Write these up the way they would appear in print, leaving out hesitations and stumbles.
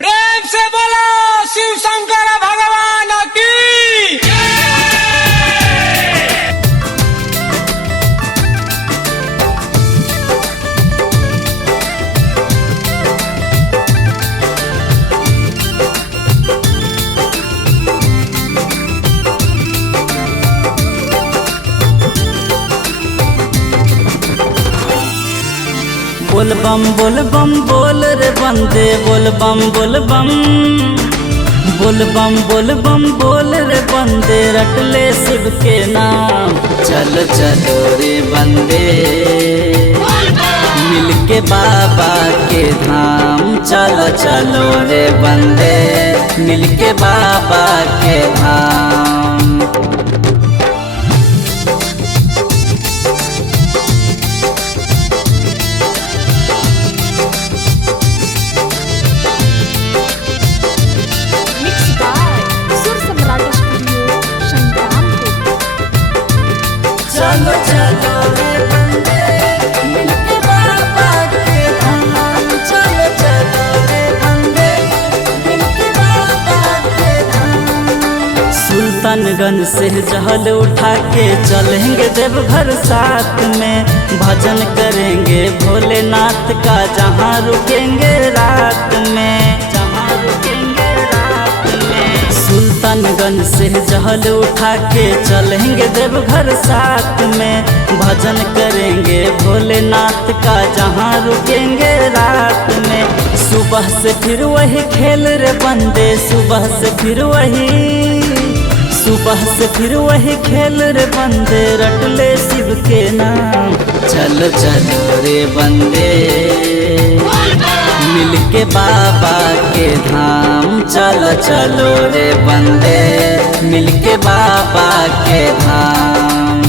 प्रेम से बोलो शिव शंकर भगवान की। बोल बम बोल रे बंदे बोल बम बोल बम बोल रे बंदे रट ले शिव के नाम। चल चलो रे बंदे मिल के बाबा के धाम। चल चलो रे बंदे मिल के बाबा के धाम। Mixed by Sur Samrat Studio, Shangrampur. चलो चलो रे बंदे मिलके बाबा के धाम। चलो चलो रे बंदे मिलके बाबा के धाम। सुल्तानगंज से जहल उठा के चलेंगे देवघर साथ में। भजन करेंगे भोलेनाथ का जहाँ रुकेंगे रात में। जहाँ रुकेंगे रात में। सुल्तानगंज से जहल उठा के चलेंगे देवघर साथ में। भजन करेंगे भोलेनाथ का जहाँ रुकेंगे रात में। सुबह से फिर वही खेल रे बंदे सुबह से फिर वही खेल रे बंदे रट ले शिव के नाम। चलो चलो रे बंदे मिल के बाबा के धाम। चलो चलो रे बंदे मिल के बाबा के धाम।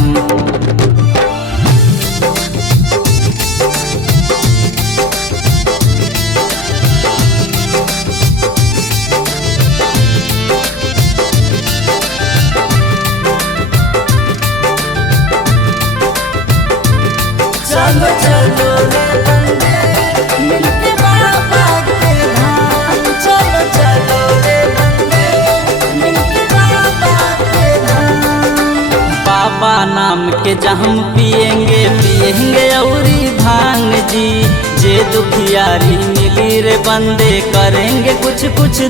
चलो चलो रे बंदे मिल के बाबा के धाम। चलो चलो रे बंदे मिल के बाबा के धाम। बाबा नाम के जहम पिएंगे औरी भांग जी। जे दुखियारी मिली रे बंदे करेंगे कुछ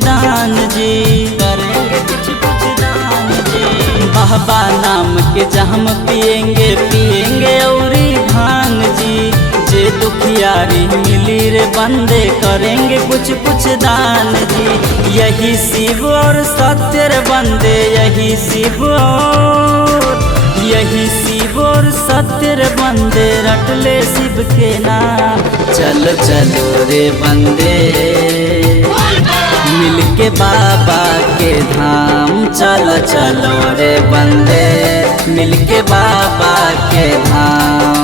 दान जी। करेंगे कुछ दान जी। बाबा नाम के जहम पिएंगे औरी भांग जी। जे दुखियारी मिली रे बंदे करेंगे कुछ दान जी। यही शिव और सत्य रे बंदे यही शिव और सत्य रे बंदे रट ले शिव के नाम। चलो चलो रे बंदे मिल के बाबा के धाम। चलो चलो रे बंदे मिल के बाबा के धाम।